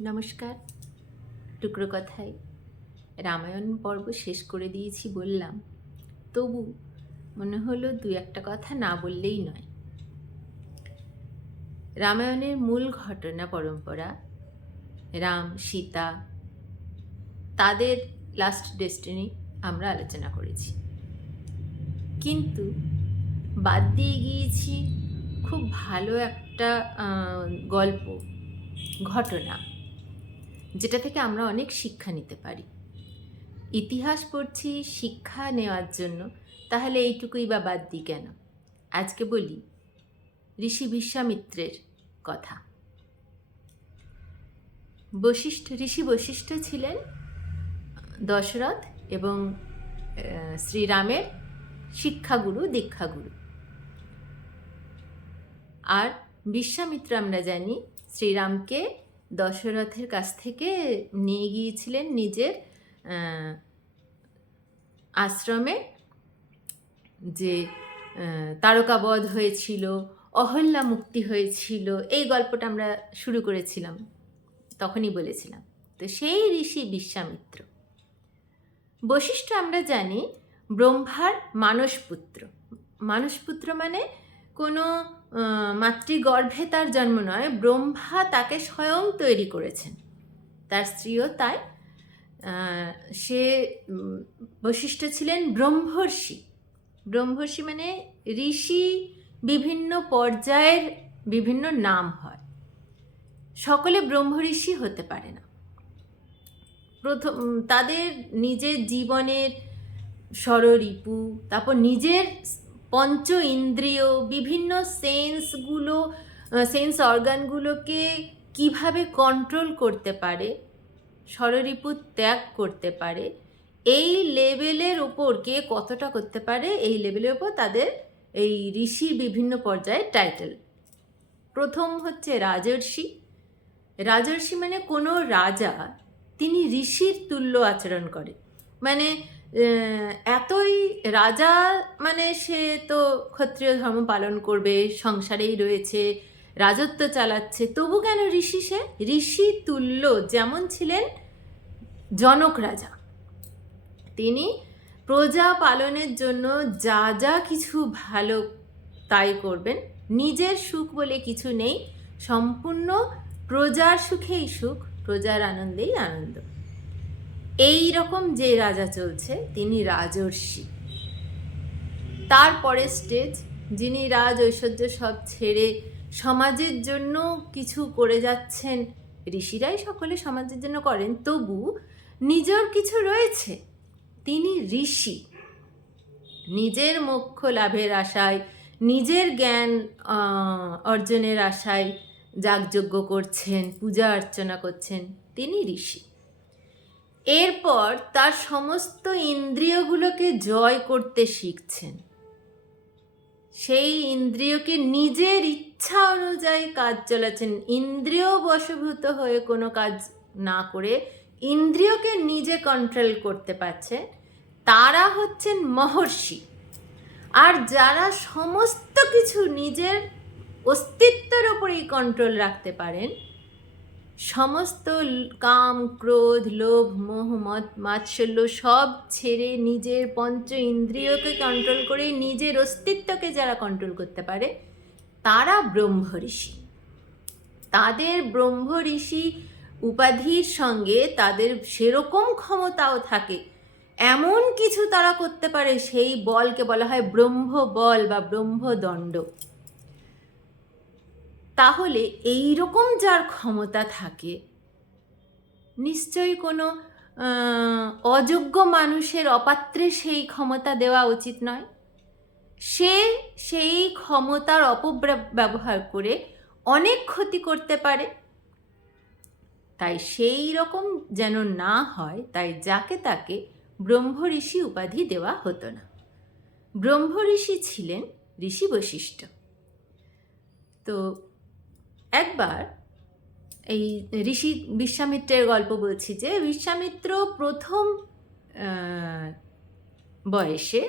নমস্কার। টুকরো কথায় রামায়ণ পর্ব শেষ করে দিয়েছি বললাম। তবু মনে হলো দু একটা কথা না বললেই নয়। রামায়ণের মূল ঘটনা পরম্পরা, রাম, সীতা, তাদের লাস্ট ডেস্টিনি আমরা আলোচনা করেছি। কিন্তু বাদ দিয়ে গিয়েছি খুব ভালো একটা গল্প, ঘটনা। যেটা থেকে আমরা অনেক শিক্ষা নিতে পারি। ইতিহাস পড়ছি, শিক্ষা নেওয়ার জন্য, তাহলে এইটুকুই বা বাদ দিই কেন? আজকে বলি, ঋষি বিশ্বামিত্রের কথা। বশিষ্ঠ, ঋষি বশিষ্ঠ ছিলেন দশরথ এবং শ্রীরামের শিক্ষাগুরু, দীক্ষাগুরু। আর বিশ্বামিত্র আমরা জানি, শ্রীরামকে দশরথের কাছ থেকে নিয়ে গিয়েছিলেন নিজের আশ্রমে যে তারকাবধ হয়েছিল, অহল্যা মুক্তি হয়েছিল, এই গল্পটা আমরা শুরু করেছিলাম, তখনই বলেছিলাম। তো সেই ঋষি বিশ্বামিত্র। বশিষ্ঠ আমরা জানি, ব্রহ্মার মানসপুত্র। মানসপুত্র মানে কোনো মাতৃগর্ভে তার জন্ম নয়, ব্রহ্মা তাকে স্বয়ং তৈরি করেছেন। তার স্ত্রীও তাই। সে বশিষ্ঠ ছিলেন ব্রহ্মর্ষি। ব্রহ্মর্ষি মানে ঋষি বিভিন্ন পর্যায়ের বিভিন্ন নাম হয়। সকলে ব্রহ্মঋষি হতে পারে না। প্রথম তাদের নিজের জীবনের স্বররিপু, তারপর নিজের পঞ্চ ইন্দ্রিয়, বিভিন্ন সেন্সগুলো সেন্স অর্গানগুলোকে কীভাবে কন্ট্রোল করতে পারে, স্বররিপু ত্যাগ করতে পারে, এই লেভেলের ওপর কে কতটা করতে পারে, এই লেভেলের ওপর তাদের এই ঋষির বিভিন্ন পর্যায়ে টাইটেল প্রথম হচ্ছে রাজর্ষি। রাজর্ষি মানে কোনো রাজা, তিনি ঋষির তুল্য আচরণ করে। মানে এতই রাজা মানে সে তো ক্ষত্রিয় ধর্ম পালন করবে, সংসারেই রয়েছে, রাজত্ব চালাচ্ছে, তবু কেন ঋষি সে? ঋষি তুল্য যেমন ছিলেন জনক রাজা। তিনি প্রজা পালনের জন্য যা যা কিছু ভালো তাই করবেন, নিজের সুখ বলে কিছু নেই, সম্পূর্ণ প্রজার সুখেই সুখ, প্রজার আনন্দেই আনন্দ। এই রকম যে রাজা চলছে, তিনি রাজর্ষি। তারপরে স্টেজ, যিনি রাজ ঐশ্বর্য সব ছেড়ে সমাজের জন্য কিছু করে যাচ্ছেন, ঋষিরাই সকলে সমাজের জন্য করেন, তবু নিজের কিছু রয়েছে। তিনি ঋষি। নিজের মোক্ষ লাভের আশায়, নিজের জ্ঞান অর্জনের আশায় যাগযজ্ঞ করছেন, পূজা অর্চনা করছেন, তিনি ঋষি। এরপর তার সমস্ত ইন্দ্রিয়গুলোকে জয় করতে শিখছেন। সেই ইন্দ্রিয়কে নিজের ইচ্ছা অনুযায়ী কাজ চালাচ্ছেন ইন্দ্রিয় বশভূত হয়ে কোনো কাজ না করে ইন্দ্রিয়কে নিজে কন্ট্রোল করতে পারছেন, তারা হচ্ছেন মহর্ষি। আর যারা সমস্ত কিছু নিজের অস্তিত্বের ওপরেই কন্ট্রোল রাখতে পারেন সমস্ত কাম, ক্রোধ, লোভ, মোহ, মদ, মাৎসল্য সব ছেড়ে নিজের পঞ্চ ইন্দ্রিয়কে কন্ট্রোল করে নিজের অস্তিত্বকে যারা কন্ট্রোল করতে পারে, তারা ব্রহ্ম ঋষি। তাদের ব্রহ্ম ঋষি উপাধির সঙ্গে তাদের সেরকম ক্ষমতাও থাকে, এমন কিছু তারা করতে পারে, সেই বলকে বলা হয় ব্রহ্ম বল বা ব্রহ্মদণ্ড। তাহলে এই রকম যার ক্ষমতা থাকে, নিশ্চয়ই কোনো অযোগ্য মানুষের অপাত্রে সেই ক্ষমতা দেওয়া উচিত নয়। সে সেই ক্ষমতার অপব্যবহার করে অনেক ক্ষতি করতে পারে। তাই সেই রকম যেন না হয়, তাই যাকে তাকে ব্রহ্ম ঋষি উপাধি দেওয়া হতো না। ব্রহ্ম ঋষি ছিলেন ঋষি বৈশিষ্ট্য তো একবার এই ঋষি বিশ্বামিত্রের গল্প বলছি যে, বিশ্বামিত্র প্রথম বয়সে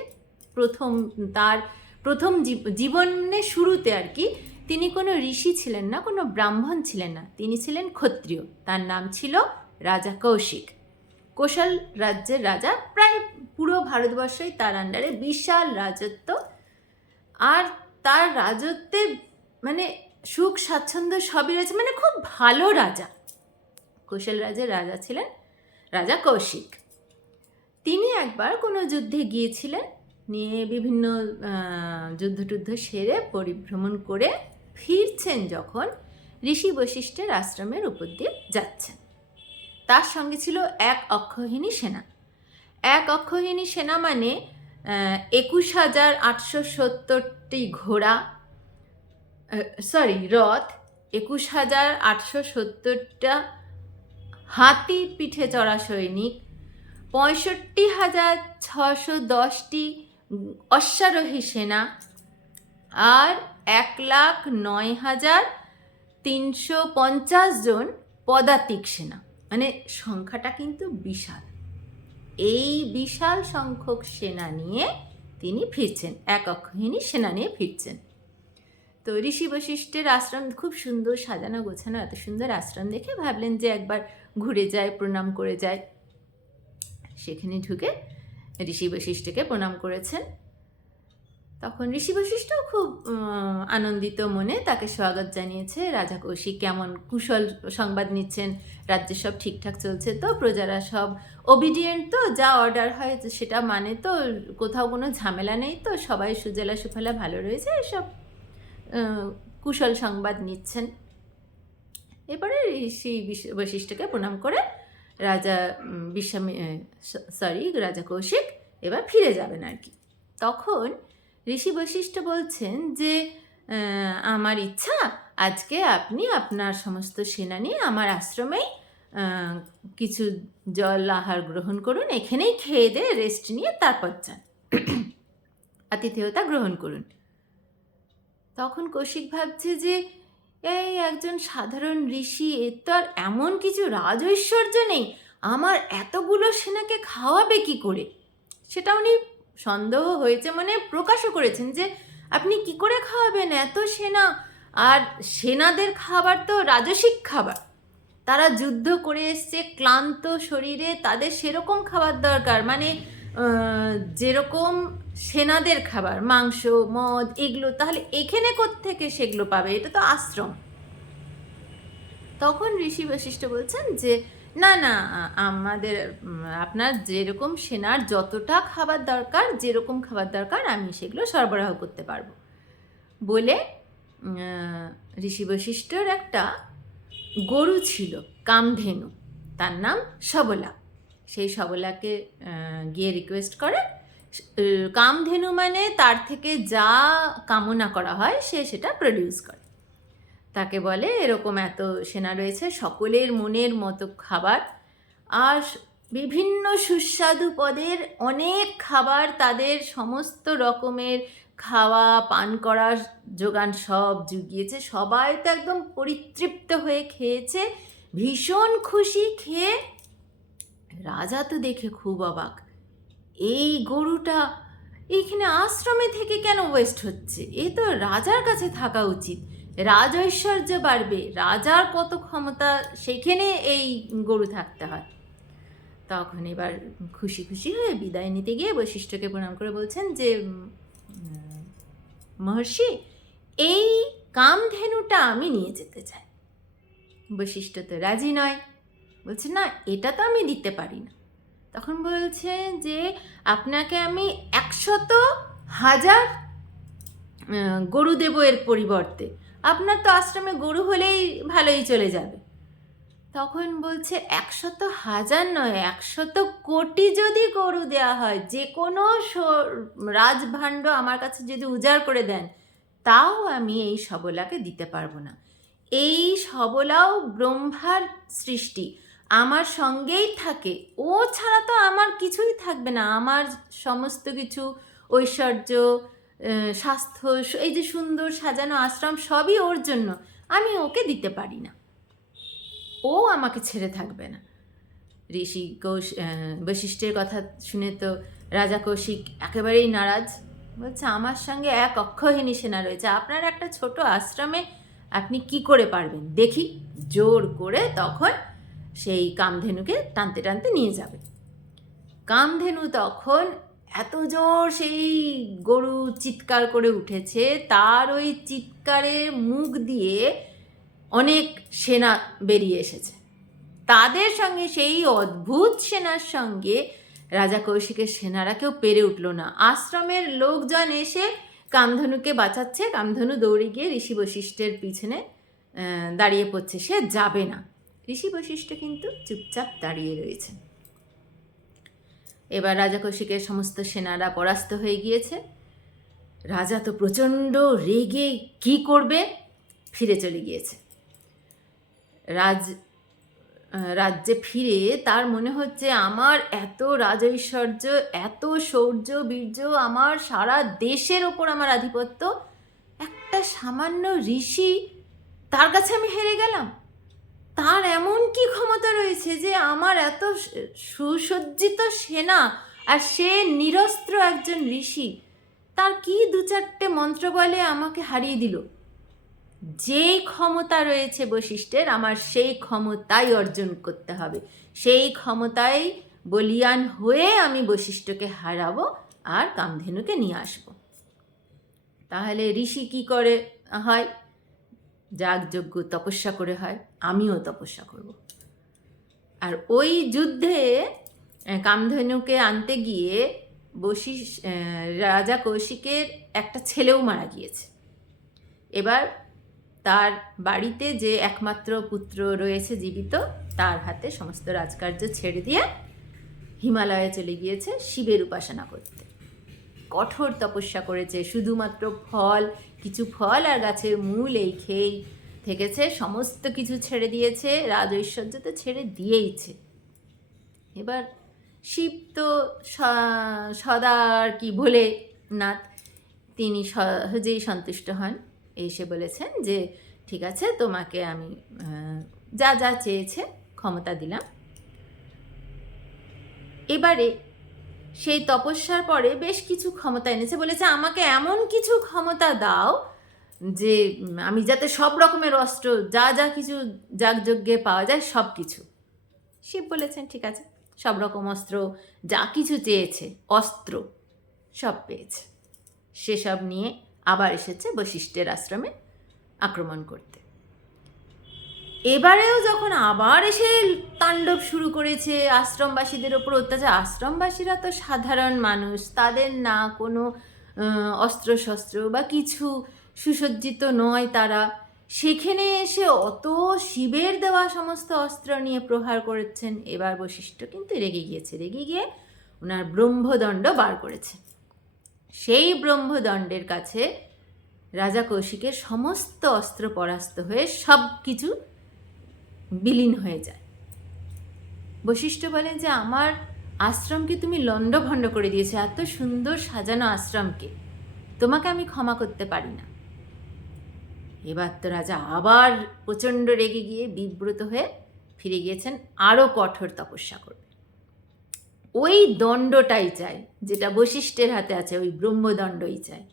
প্রথম তার প্রথম জীব- জীবনের শুরুতে আর কি তিনি কোনো ঋষি ছিলেন না, কোনো ব্রাহ্মণ ছিলেন না। তিনি ছিলেন ক্ষত্রিয়। তার নাম ছিল রাজা কৌশিক। কোশল রাজ্যের রাজা প্রায় পুরো ভারতবর্ষই তার আন্ডারে বিশাল রাজত্ব। আর তার রাজত্বে মানে সুখ, স্বাচ্ছন্দ্য সবই রয়েছে। মানে খুব ভালো রাজা। কৌশল রাজ্যের রাজা ছিলেন রাজা কৌশিক। তিনি একবার কোনো যুদ্ধে গিয়েছিলেন, নিয়ে বিভিন্ন যুদ্ধ টুদ্ধ সেরে পরিভ্রমণ করে ফিরছেন যখন ঋষি বৈশিষ্ট্যের আশ্রমের উপর দিয়ে যাচ্ছেন। তার সঙ্গে ছিল এক অক্ষহিনী সেনা। এক অক্ষহিনী সেনা মানে একুশ হাজার আটশো সত্তরটি ঘোড়া সরি রথ একুশ হাজার আটশো সত্তরটা হাতির পিঠে চড়া সৈনিক, পঁয়ষট্টি হাজার ছশো দশটি অশ্বারোহী সেনা আর এক লাখ নয় হাজার তিনশো পঞ্চাশ জন পদাতিক সেনা। মানে সংখ্যাটা কিন্তু বিশাল। এই বিশাল সংখ্যক সেনা নিয়ে তিনি ফিরছেন এক অক্ষহিনী সেনা নিয়ে ফিরছেন। তো ঋষি বশিষ্ঠের আশ্রম খুব সুন্দর সাজানো, গোছানো, এত সুন্দর আশ্রম দেখে ভাবলেন যে একবার ঘুরে যায়, প্রণাম করে যায়। সেখানে ঢুকে ঋষি বশিষ্ঠকে প্রণাম করেছেন। তখন ঋষি বশিষ্ঠ খুব আনন্দিত মনে তাকে স্বাগত জানিয়েছে, রাজা কৌশিক, কেমন কুশল সংবাদ নিচ্ছেন? রাজ্যে সব ঠিকঠাক চলছে তো? প্রজারা সব ওবিডিয়েন্ট তো? যা অর্ডার হয় সেটা মানে তো? কোথাও কোনো ঝামেলা নেই তো? সবাই সুজলা সুফলা ভালো রয়েছে এসব? কুশল সংবাদ নিচ্ছেন। এবারে ঋষি বিশ- বশিষ্ঠকে প্রণাম করে রাজা বিশ্বামী সরি রাজা কৌশিক এবার ফিরে যাবেন আর কি। তখন ঋষি বৈশিষ্ট্য বলছেন যে আমার ইচ্ছা আজকে আপনি আপনার সমস্ত সেনা নিয়ে আমার আশ্রমেই কিছু জল, আহার গ্রহণ করুন, এখানেই খেয়ে দিয়ে রেস্ট নিয়ে তারপর যান। আতিথেয়তা গ্রহণ করুন। তখন কৌশিক ভাবছে যে, এই একজন সাধারণ ঋষি, এর তো আর এমন কিছু রাজৈশ্বর্য নেই। আমার এতগুলো সেনাকে খাওয়াবে কি করে? সেটা উনি সন্দেহ হয়েছে মানে প্রকাশও করেছেন যে, আপনি কি করে খাওয়াবেন এত সেনা? আর সেনাদের খাবার তো রাজসিক খাবার। তারা যুদ্ধ করে এসছে, ক্লান্ত শরীরে তাদের সেরকম খাবার দরকার। মানে যেরকম সেনাদের খাবার, মাংস, মদ, এগুলো, তাহলে এখানে থেকে সেগুলো পাবে? এটা তো আশ্রম। তখন ঋষি বৈশিষ্ট্য বলছেন যে, না না, আমাদের, আপনার যেরকম সেনার যতটা খাবার দরকার, যেরকম খাবার দরকার, আমি সেগুলো সরবরাহ করতে পারব। বলে ঋষি বশিষ্ঠর একটা গরু ছিল, কামধেনু। তার নাম সবলা। সেই সবলাকে গিয়ে রিকোয়েস্ট করে কামধেনু মানে তার থেকে যা কামনা করা হয় সে সেটা প্রডিউস করে। তাকে বলে এরকম এত সেনা রয়েছে, সকলের মনের মতো খাবার। আর বিভিন্ন সুস্বাদু পদের অনেক খাবার তাদের সমস্ত রকমের খাওয়া, পান করার যোগান সব জুগিয়েছে। সবাই তো একদম পরিতৃপ্ত হয়ে খেয়েছে, ভীষণ খুশি। খেয়ে রাজা তো দেখে খুব অবাক। এই গরুটা এইখানে আশ্রমে থেকে কেন ওয়েস্ট হচ্ছে? এ তো রাজার কাছে থাকা উচিত। রাজৈশ্বর্য বাড়বে, রাজার কত ক্ষমতা সেখানে এই গরু থাকতে হয়। তখন এবার খুশি খুশি হয়ে বিদায় নিতে গিয়ে বৈশিষ্ট্যকে প্রণাম করে বলছেন যে মহর্ষি, এই কামধেনুটা আমি নিয়ে যেতে চাই। বৈশিষ্ট্য তো রাজি নয়। বলছে, না, এটা তো আমি দিতে পারি না। তখন বলছে যে আপনাকে আমি একশত হাজার গরু দেব এর পরিবর্তে। আপনার তো আশ্রমে গরু হলেই ভালোই চলে যাবে। তখন বলছে, একশত হাজার নয়, একশত কোটি যদি গরু দেওয়া হয়, যে কোনো রাজভাণ্ড আমার কাছে যদি উজাড় করে দেন, তাও আমি এই সবলাকে দিতে পারব না। এই সবলাও ব্রহ্মার সৃষ্টি। আমার সঙ্গেই থাকে। ও ছাড়া তো আমার কিছুই থাকবে না। আমার সমস্ত কিছু, ঐশ্বর্য স্বাস্থ্য এই যে সুন্দর সাজানো আশ্রম সবই ওর জন্য। আমি ওকে দিতে পারি না। ও আমাকে ছেড়ে থাকবে না। ঋষি কৌশ বশিষ্ঠের কথা শুনে তো রাজা কৌশিক একেবারেই নারাজ। বলছে, আমার সঙ্গে এক অক্ষহিনী সেনা রয়েছে। আপনার একটা ছোট আশ্রমে আপনি কি করে পারবেন? দেখি। জোর করে তখন সেই কামধেনুকে টানতে টানতে নিয়ে যাবে। কামধেনু তখন এত জোর সেই গরু চিৎকার করে উঠেছে, তার ওই চিৎকারে মুখ দিয়ে অনেক সেনা বেরিয়ে এসেছে। তাদের সঙ্গে সেই অদ্ভুত সেনার সঙ্গে রাজা কৌশিকের সেনারা কেউ পেরে উঠল না। আশ্রমের লোকজন এসে কামধনুকে বাঁচাচ্ছে, কামধনু দৌড়ে গিয়ে ঋষি বৈশিষ্ট্যের পিছনে দাঁড়িয়ে পড়ছে। সে যাবে না। ঋষি বশিষ্ঠ কিন্তু চুপচাপ দাঁড়িয়ে রয়েছে এবার রাজা কৌশিকের সমস্ত সেনারা পরাস্ত হয়ে গিয়েছে। রাজা তো প্রচণ্ড রেগে কি করবে? ফিরে চলে গিয়েছে। রাজ রাজ্যে ফিরে তার মনে হচ্ছে আমার এত রাজৈশ্বর্য, এত শৌর্য, বীর্য, আমার সারা দেশের ওপর আমার আধিপত্য। একটা সামান্য ঋষি তার কাছে আমি হেরে গেলাম। তার এমন কি ক্ষমতা রয়েছে যে আমার এত সুসজ্জিত সেনা আর সে নিরস্ত্র একজন ঋষি, তার কি দু চারটে মন্ত্র বলে আমাকে হারিয়ে দিল? যেই ক্ষমতা রয়েছে বৈশিষ্ট্যের আমার সেই ক্ষমতাই অর্জন করতে হবে। সেই ক্ষমতায় বলিয়ান হয়ে আমি বৈশিষ্ট্যকে হারাবো আর কামধেনুকে নিয়ে আসব। তাহলে ঋষি কি করে হয়? যাগযজ্ঞ তপস্যা করে হয়, আমিও তপস্যা করব। আর ওই যুদ্ধে কামধেনুকে আনতে গিয়ে বশিষ রাজা কৌশিকের একটা ছেলেও মারা গিয়েছে। এবার তার বাড়িতে যে একমাত্র পুত্র রয়েছে জীবিত, তার হাতে সমস্ত রাজকার্য ছেড়ে দিয়ে হিমালয়ে চলে গিয়েছে শিবের উপাসনা করতে। কঠোর তপস্যা করেছে, শুধুমাত্র ফল কিছু ফল আর গাছের মূল এই খেয়েই থেকেছে, সমস্ত কিছু ছেড়ে দিয়েছে, রাজ ঐশ্বর্য তো ছেড়ে দিয়েইছে। এবার শিব তো সদা আর কি ভোলে নাথ, তিনি সহজেই সন্তুষ্ট হন। এসে বলেছেন যে, ঠিক আছে, তোমাকে আমি যা যা চেয়েছে ক্ষমতা দিলাম। এবারে সেই তপস্যার পরে বেশ কিছু ক্ষমতা এনেছে বলেছে, আমাকে এমন কিছু ক্ষমতা দাও যে, আমি যাতে সব রকমের অস্ত্র, যা যা কিছু যাগযজ্ঞে পাওয়া যায় সব কিছু। শিব বলেছেন, ঠিক আছে, সব রকম অস্ত্র, যা কিছু চেয়েছে, অস্ত্র, সব পেয়েছে। সেসব নিয়ে আবার এসেছে বৈশিষ্ট্যের আশ্রমে আক্রমণ করতে। এবারেও যখন আবার এসে তাণ্ডব শুরু করেছে, আশ্রমবাসীদের ওপর অত্যাচার, আশ্রমবাসীরা তো সাধারণ মানুষ, তাদের না কোনো অস্ত্রশস্ত্র বা কিছু সুসজ্জিত নয় তারা। সেখানে এসে অত শিবের দেওয়া সমস্ত অস্ত্র নিয়ে প্রহার করেছেন, এবার বৈশিষ্ট্য কিন্তু রেগে গিয়েছে, রেগে গিয়ে ওনার ব্রহ্মদণ্ড বার করেছে। সেই ব্রহ্মদণ্ডের কাছে রাজা কৌশিকের সমস্ত অস্ত্র পরাস্ত হয়ে সব কিছু বিলীন হয়ে যায়। বশিষ্ঠ বলে যে, আমার আশ্রমকে তুমি লণ্ডভণ্ড করে দিয়েছ, এত সুন্দর সাজানো আশ্রমকে। তোমাকে আমি ক্ষমা করতে পারি না। এবার তো রাজা আবার প্রচণ্ড রেগে গিয়ে বিব্রত হয়ে ফিরে গিয়েছেন আরও কঠোর তপস্যা করবে ওই দণ্ডটাই চাই, যেটা বশিষ্ঠের হাতে আছে, ওই ব্রহ্মদণ্ডই চাই।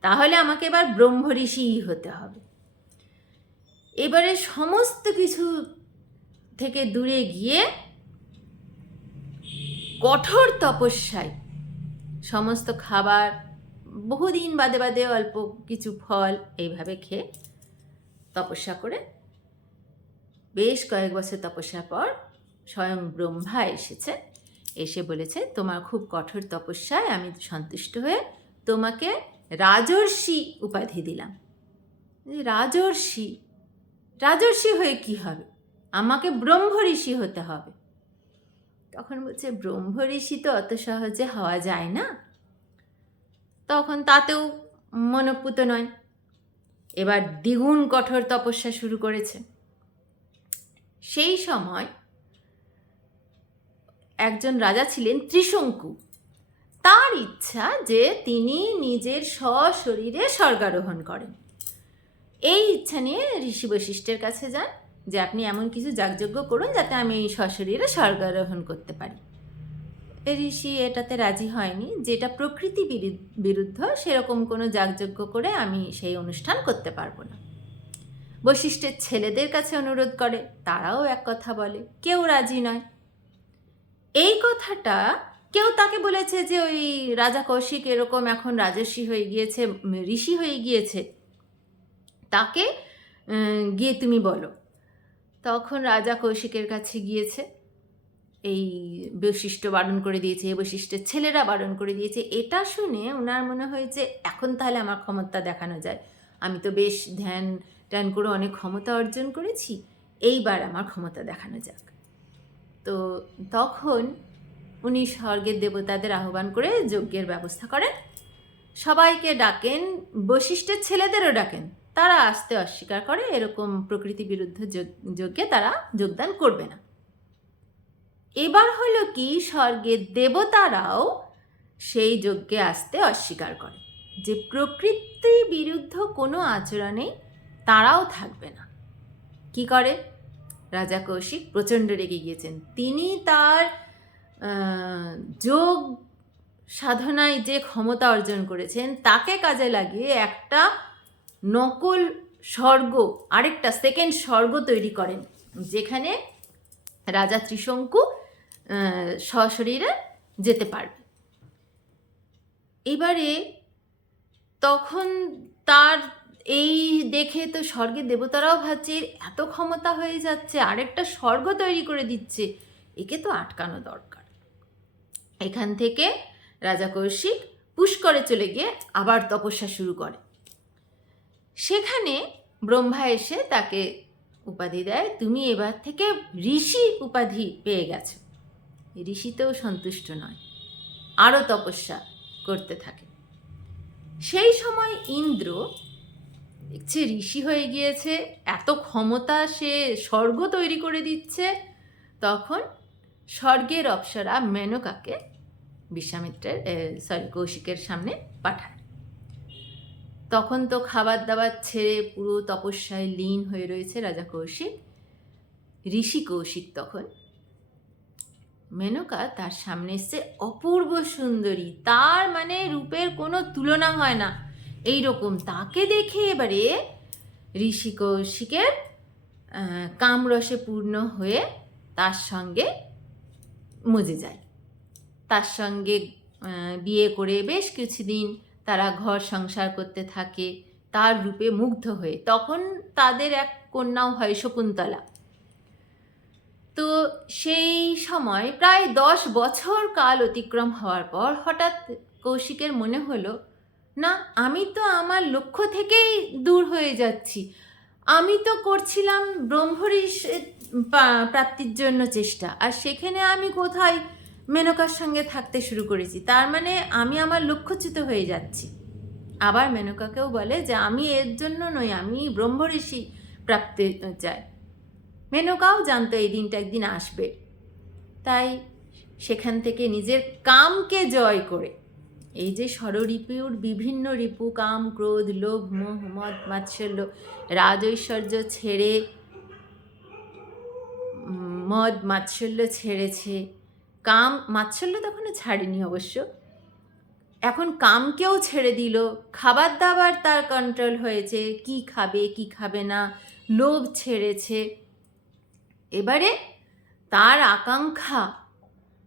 তাহলে আমাকে এবার ব্রহ্মঋষিই হতে হবে। এবারে সমস্ত কিছু থেকে দূরে গিয়ে কঠোর তপস্যায় সমস্ত খাবার, বহুদিন বাদে বাদে অল্প কিছু ফল এইভাবে খেয়ে তপস্যা করে বেশ কয়েক বছর তপস্যার পর স্বয়ং ব্রহ্মা এসেছে, এসে বলেছে, তোমার খুব কঠোর তপস্যায় আমি সন্তুষ্ট হয়ে তোমাকে রাজর্ষি উপাধি দিলাম। রাজর্ষি রাজর্ষি হয়ে কি হবে? আমাকে ব্রহ্ম ঋষি হতে হবে। তখন বলছে ব্রহ্ম ঋষি তো অত সহজে হওয়া যায় না। তখন তাতেও মনপুত নয়। এবার দ্বিগুণ কঠোর তপস্যা শুরু করেছে। সেই সময় একজন রাজা ছিলেন ত্রিশঙ্কু। তার ইচ্ছা যে তিনি নিজের সশরীরে স্বর্গারোহণ করেন। এই ইচ্ছা নিয়ে ঋষি বশিষ্ঠের কাছে যান, যে আপনি এমন কিছু যাগযজ্ঞ করুন যাতে আমি সশরীরে স্বর্গারোহণ করতে পারি। ঋষি এটাতে রাজি হয়নি, যেটা প্রকৃতি বিরু- বিরুদ্ধ সেরকম কোনো যাগযজ্ঞ করে আমি সেই অনুষ্ঠান করতে পারব না। বশিষ্ঠের ছেলেদের কাছে অনুরোধ করে, তারাও এক কথা বলে, কেউ রাজি নয়। এই কথাটা কেউ তাকে বলেছে যে ওই রাজা কৌশিক এরকম এখন রাজস্বী হয়ে গিয়েছে, ঋষি হয়ে গিয়েছে। তাকে গিয়ে তুমি বলো। তখন রাজা কৌশিকের কাছে গিয়েছে। এই বৈশিষ্ট্য বারণ করে দিয়েছে বৈশিষ্ট্যের ছেলেরা বারণ করে দিয়েছে। এটা শুনে ওনার মনে হয়েছে এখন তাহলে আমার ক্ষমতা দেখানো যায়। আমি তো বেশ ধ্যান ট্যান করে অনেক ক্ষমতা অর্জন করেছি, এইবার আমার ক্ষমতা দেখানো যাক। তো তখন উনি স্বর্গের দেবতাদের আহ্বান করে যজ্ঞের ব্যবস্থা করেন। সবাইকে ডাকেন, বৈশিষ্ট্যের ছেলেদেরও ডাকেন। তারা আসতে অস্বীকার করে, এরকম প্রকৃতি বিরুদ্ধ যজ্ঞ- তারা যোগদান করবে না। এবার হলো কি, স্বর্গের দেবতারাও সেই যজ্ঞে আসতে অস্বীকার করে। যে প্রকৃতি বিরুদ্ধ কোনো আচরণেই তারাও থাকবে না। কি করে? রাজা কৌশিক প্রচণ্ড রেগে গিয়েছেন। তিনি তার যোগ সাধনায় যে ক্ষমতা অর্জন করেছেন, তাকে কাজে লাগিয়ে একটা নকল স্বর্গ, আরেকটা সেকেন্ড স্বর্গ তৈরি করেন, যেখানে রাজা ত্রিশঙ্কু সশরীরে যেতে পারবে। এবারে তখন তার এই দেখে তো স্বর্গের দেবতারাও ভাবছে, এত ক্ষমতা হয়ে যাচ্ছে, আরেকটা স্বর্গ তৈরি করে দিচ্ছে, একে তো আটকানো দরকার। এখান থেকে রাজা কৌশিক পুষ্করে চলে গিয়ে আবার তপস্যা শুরু করে। সেখানে ব্রহ্মা এসে তাকে উপাধি দেয়। তুমি এবার থেকে ঋষি উপাধি পেয়ে গেছো। ঋষিতেও সন্তুষ্ট নয়, আরও তপস্যা করতে থাকে। সেই সময় ইন্দ্র দেখছে ঋষি হয়ে গিয়েছে, এত ক্ষমতা সে স্বর্গ তৈরি করে দিচ্ছে। তখন স্বর্গের অপ্সরা মেনকাকে, বিশ্বামিত্রের সরি কৌশিকের সামনে পাঠায়। তখন তো খাবার দাবার ছেড়ে পুরো তপস্যায় লীন হয়ে রয়েছে রাজা কৌশিক, ঋষি কৌশিক তখন। মেনকা তার সামনে এসছে, অপূর্ব সুন্দরী, তার মানে রূপের কোনো তুলনা হয় না। এই রকম তাকে দেখে এবারে ঋষি কৌশিকের কামরসে পূর্ণ হয়ে তার সঙ্গে মজে যায়। তার সঙ্গে বিয়ে করে বেশ কিছুদিন তারা ঘর সংসার করতে থাকে, তার রূপে মুগ্ধ হয়ে। তখন তাদের এক কন্যাও হয় শকুন্তলা। তো সেই সময় প্রায় দশ বছর কাল অতিক্রম হওয়ার পর হঠাৎ কৌশিকের মনে হলো, না, আমি তো আমার লক্ষ্য থেকেই দূর হয়ে যাচ্ছি। আমি তো করছিলাম ব্রহ্মরিষ প্রাপ্তির জন্য চেষ্টা। আর সেখানে আমি কোথায় মেনকার সঙ্গে থাকতে শুরু করেছি। তার মানে আমি আমার লক্ষ্যচ্যুত হয়ে যাচ্ছি। আবার মেনকাকেও বলে যে, আমি এর জন্য নই, আমি ব্রহ্মঋষি প্রাপ্তি চাই। মেনকাও জানতো এই দিনটা একদিন আসবে। তাই সেখান থেকে নিজের কামকে জয় করে, এই যে ষড়রিপুর বিভিন্ন রিপু, কাম, ক্রোধ, লোভ, মোহ, মদ, মাৎসল্য রাজ ঐশ্বর্য ছেড়ে মদ, মাৎসল্য ছেড়েছে। কাম মাৎসল্য তখনও ছাড়েনি অবশ্য। এখন কামকেও ছেড়ে দিল। খাবার দাবার তার কন্ট্রোল হয়েছে। কি খাবে কি খাবে না, লোভ ছেড়েছে। এবারে তার আকাঙ্ক্ষা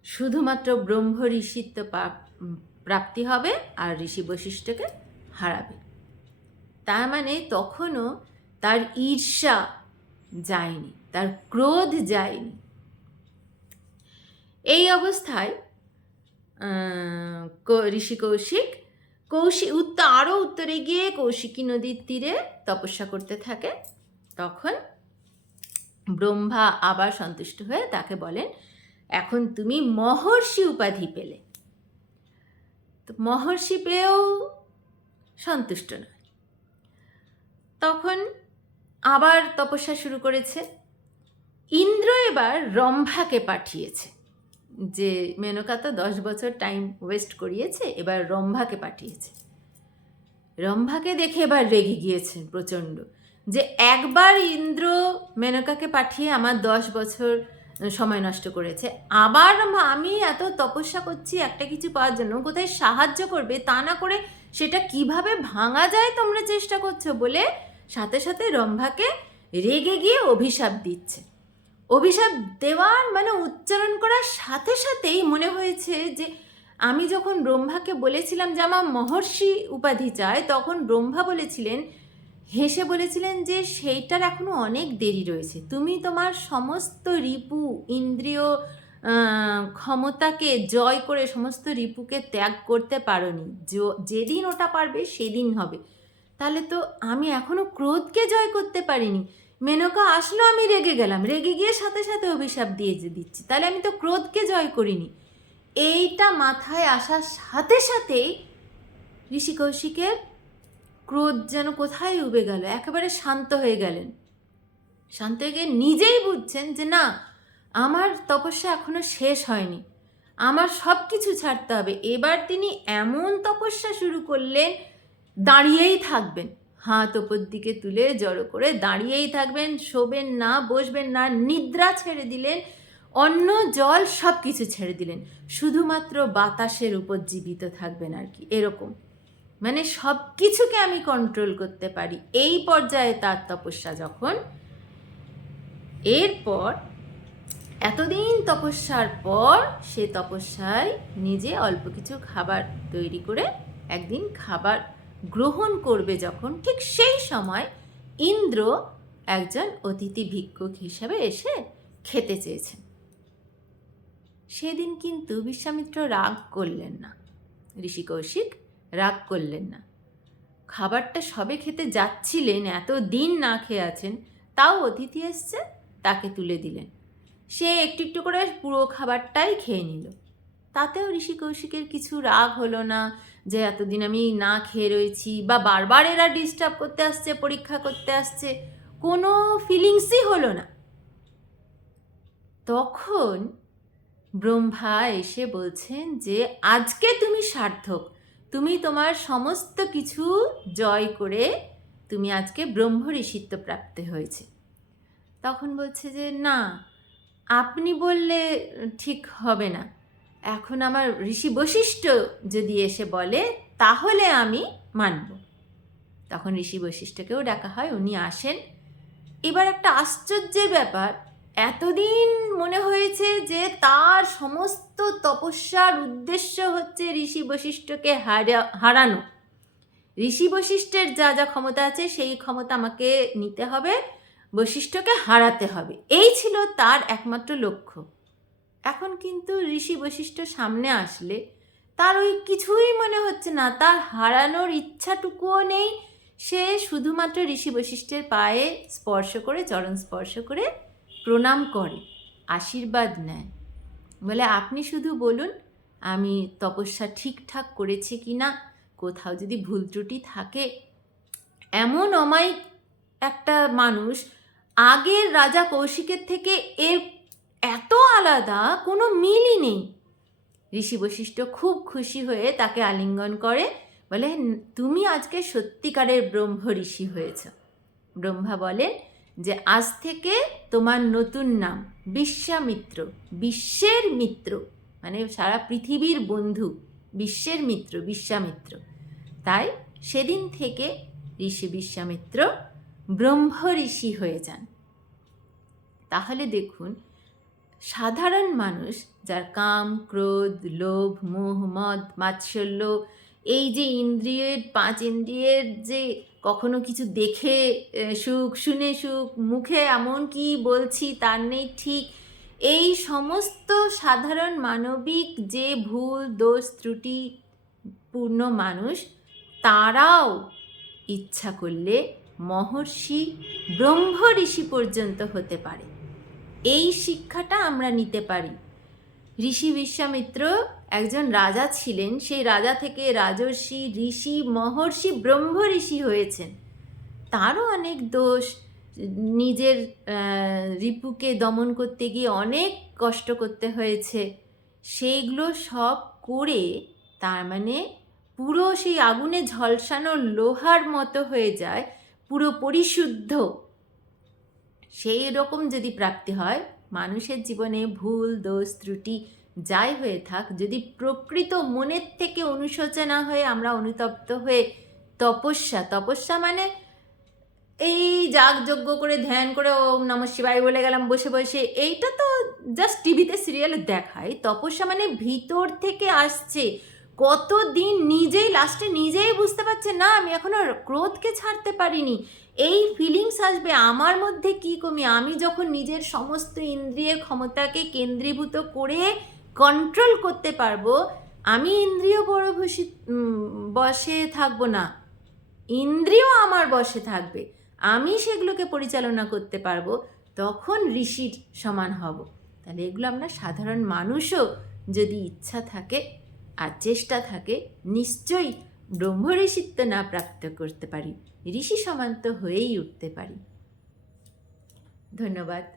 শুধুমাত্র ব্রহ্ম ঋষিত্ব প্রাপ্তি হবে আর ঋষি বৈশিষ্ট্যকে হারাবে। তার মানে তখনও তার ঈর্ষা যায়নি, তার ক্রোধ যায়নি। এই অবস্থায় ঋষি কৌশিক কৌশিক উত্তর আরও উত্তরে গিয়ে কৌশিকী নদীর তীরে তপস্যা করতে থাকে। তখন ব্রহ্মা আবার সন্তুষ্ট হয়ে তাকে বলেন, এখন তুমি মহর্ষি উপাধি পেলে। তো মহর্ষি পেয়েও সন্তুষ্ট নয়। তখন আবার তপস্যা শুরু করেছে। ইন্দ্র এবার রম্ভাকে পাঠিয়েছে। যে মেনকা তো দশ বছর টাইম ওয়েস্ট করিয়েছে, এবার রম্ভাকে পাঠিয়েছে। রম্ভাকে দেখে এবার রেগে গিয়েছেন প্রচণ্ড যে একবার ইন্দ্র মেনকাকে পাঠিয়ে আমার দশ বছর সময় নষ্ট করেছে। আবার আমি এত তপস্যা করছি, একটা কিছু পাওয়ার জন্য কোথায় সাহায্য করবে, তা না করে সেটা কীভাবে ভাঙা যায় তোমরা চেষ্টা করছ বলে সাথে সাথে রম্ভাকে রেগে গিয়ে অভিশাপ দিচ্ছে। অভিশাপ দেওয়ার মানে উচ্চারণ করার সাথে সাথেই মনে হয়েছে যে আমি যখন ব্রহ্মাকে বলেছিলাম যে আমার মহর্ষি উপাধি চায়, তখন ব্রহ্মা বলেছিলেন, হেসে বলেছিলেন যে সেইটার এখনও অনেক দেরি রয়েছে। তুমি তোমার সমস্ত রিপু, ইন্দ্রিয় ক্ষমতাকে জয় করে সমস্ত রিপুকে ত্যাগ করতে পারোনি। যেদিন ওটা পারবে সেদিন হবে। তাহলে তো আমি এখনও ক্রোধকে জয় করতে পারিনি। মেনকা, আসলো আমি রেগে গেলাম। রেগে গিয়ে সাথে সাথে অভিশাপ দিয়ে দিচ্ছি। তাহলে আমি তো ক্রোধকে জয় করিনি। এইটা মাথায় আসার সাথে সাথেই ঋষি কৌশিকের ক্রোধ যেন কোথায় উবে গেল, একেবারে শান্ত হয়ে গেলেন। শান্ত হয়ে গিয়ে নিজেই বুঝছেন যে না, আমার তপস্যা এখনও শেষ হয়নি। আমার সব কিছু ছাড়তে হবে। এবার তিনি এমন তপস্যা শুরু করলেন, দাঁড়িয়েই থাকবেন। হাত ওপর দিকে তুলে জড়ো করে দাঁড়িয়েই থাকবেন, শোবেন না, বসবেন না, নিদ্রা ছেড়ে দিলেন, অন্ন, জল সব কিছু ছেড়ে দিলেন। শুধুমাত্র বাতাসের উপর জীবিত থাকবেন আর কি, এরকম। মানে সব কিছুকে আমি কন্ট্রোল করতে পারি। এই পর্যায়ে তার তপস্যা যখন, এরপর, এতদিন তপস্যার পর সে তপস্যায় নিজে অল্প কিছু খাবার তৈরি করে একদিন খাবার গ্রহণ করবে যখন, ঠিক সেই সময় ইন্দ্র একজন অতিথি ভিক্ষুক হিসাবে এসে খেতে চেয়েছেন। সেদিন কিন্তু বিশ্বামিত্র রাগ করলেন না। ঋষি কৌশিক রাগ করলেন না। খাবারটা সবে খেতে যাচ্ছিলেন, এত দিন না খেয়ে আছেন, তাও অতিথি এসছে তাকে তুলে দিলেন। সে একটু একটু করে পুরো খাবারটাই খেয়ে নিল। তাতেও ঋষি কৌশিকের কিছু রাগ হলো না যে এতদিন আমি না খেয়ে রয়েছি বা বারবার এরা ডিস্টার্ব করতে আসছে, পরীক্ষা করতে আসছে, কোনো ফিলিংসই হলো না। তখন ব্রহ্মা এসে বলছেন যে, আজকে তুমি সার্থক। তুমি তোমার সমস্ত কিছু জয় করে তুমি আজকে ব্রহ্ম ঋষিত্ব প্রাপ্ত হয়েছে। তখন বলছে যে, না, আপনি বললে ঠিক হবে না। এখন আমার ঋষি বশিষ্ঠ যদি এসে বলে, তাহলে আমি মানব। তখন ঋষি বশিষ্ঠকেও ডাকা হয়, উনি আসেন। এবার একটা আশ্চর্যের ব্যাপার, এতদিন মনে হয়েছে যে তার সমস্ত তপস্যার উদ্দেশ্য হচ্ছে ঋষি বশিষ্ঠকে হারা, হারানো। ঋষি বশিষ্ঠের যা যা ক্ষমতা আছে, সেই ক্ষমতা আমাকে নিতে হবে, বশিষ্ঠকে হারাতে হবে। এই ছিল তার একমাত্র লক্ষ্য। এখন কিন্তু ঋষি বশিষ্ঠ সামনে আসলে। তার ওই কিছুই মনে হচ্ছে না, তার হারানোর ইচ্ছাটুকুও নেই। সে শুধুমাত্র ঋষি বশিষ্ঠের পায়ে স্পর্শ করে, চরণ স্পর্শ করে প্রণাম করে, আশীর্বাদ নেয়। বলে, আপনি শুধু বলুন, আমি তপস্যা ঠিকঠাক করেছি কি না? কোথাও যদি ভুল ত্রুটি থাকে? এমন অমায়িক একটা মানুষ আগের রাজা কৌশিকের থেকে এর এত আলাদা, কোনো মিলই নেই। ঋষি বশিষ্ঠ খুব খুশি হয়ে তাকে আলিঙ্গন করে, বলে তুমি আজকে সত্যিকারের ব্রহ্ম ঋষি হয়েছ। ব্রহ্মা বলেন যে, আজ থেকে তোমার নতুন নাম, বিশ্বামিত্র, বিশ্বের মিত্র। মানে সারা পৃথিবীর বন্ধু, বিশ্বের মিত্র, বিশ্বামিত্র। তাই সেদিন থেকে ঋষি বিশ্বামিত্র ব্রহ্ম ঋষি হয়ে যান। তাহলে দেখুন সাধারণ মানুষ যার কাম, ক্রোধ, লোভ, মোহ, মদ, মাৎসল্য, এই যে ইন্দ্রিয়ের, পাঁচ ইন্দ্রিয়ের যে কখনো কিছু দেখে সুখ, শুনে সুখ, মুখে এমন কি বলছি তার নেই ঠিক, এই সমস্ত সাধারণ মানবিক যে ভুল, দোষ, ত্রুটি পূর্ণ মানুষ, তারাও ইচ্ছা করলে মহর্ষি ব্রহ্ম ঋষি পর্যন্ত হতে পারে। এই শিক্ষাটা আমরা নিতে পারি। ঋষি বিশ্বামিত্র একজন রাজা ছিলেন, সেই রাজা থেকে রাজর্ষি, ঋষি, মহর্ষি, ব্রহ্ম ঋষি হয়েছেন। তারও অনেক দোষ, নিজের রিপুকে দমন করতে গিয়ে অনেক কষ্ট করতে হয়েছে। সেইগুলো সব করে তার মানে পুরো সেই আগুনে ঝলসানো লোহার মতো হয়ে যায়, পুরো পরিশুদ্ধ। সেই রকম যদি প্রাপ্তি হয়, মানুষের জীবনে ভুল, দোষ, ত্রুটি যাই হয়ে থাক, যদি প্রকৃত মনের থেকে অনুশোচনা হয়ে আমরা অনুতপ্ত হয়ে তপস্যা তপস্যা মানে এই যাগযজ্ঞ করে, ধ্যান করে, ওম নম শিবায় বলে গেলাম, বসে বসে, এইটা তো জাস্ট টিভিতে সিরিয়ালে দেখায়। তপস্যা মানে ভিতর থেকে আসছে। কতদিন নিজেই লাস্টে নিজেই বুঝতে পারছে না, আমি এখনও ক্রোধকে ছাড়তে পারিনি। এই ফিলিংস আসবে আমার মধ্যে কি কমি? আমি যখন নিজের সমস্ত ইন্দ্রিয়ের ক্ষমতাকে কেন্দ্রীভূত করে কন্ট্রোল করতে পারব, আমি ইন্দ্রিয় পরবশী বসে থাকব না। ইন্দ্রিয় আমার বসে থাকবে, আমি সেগুলোকে পরিচালনা করতে পারব, তখন ঋষির সমান হব। তাহলে এগুলো আমরা সাধারণ মানুষও যদি ইচ্ছা থাকে আর চেষ্টা থাকে নিশ্চয়ই ব্রহ্ম ঋষিত্ব না প্রাপ্ত করতে পারি। ঋষি সমান্ত হয়েই উঠতে পারি। ধন্যবাদ।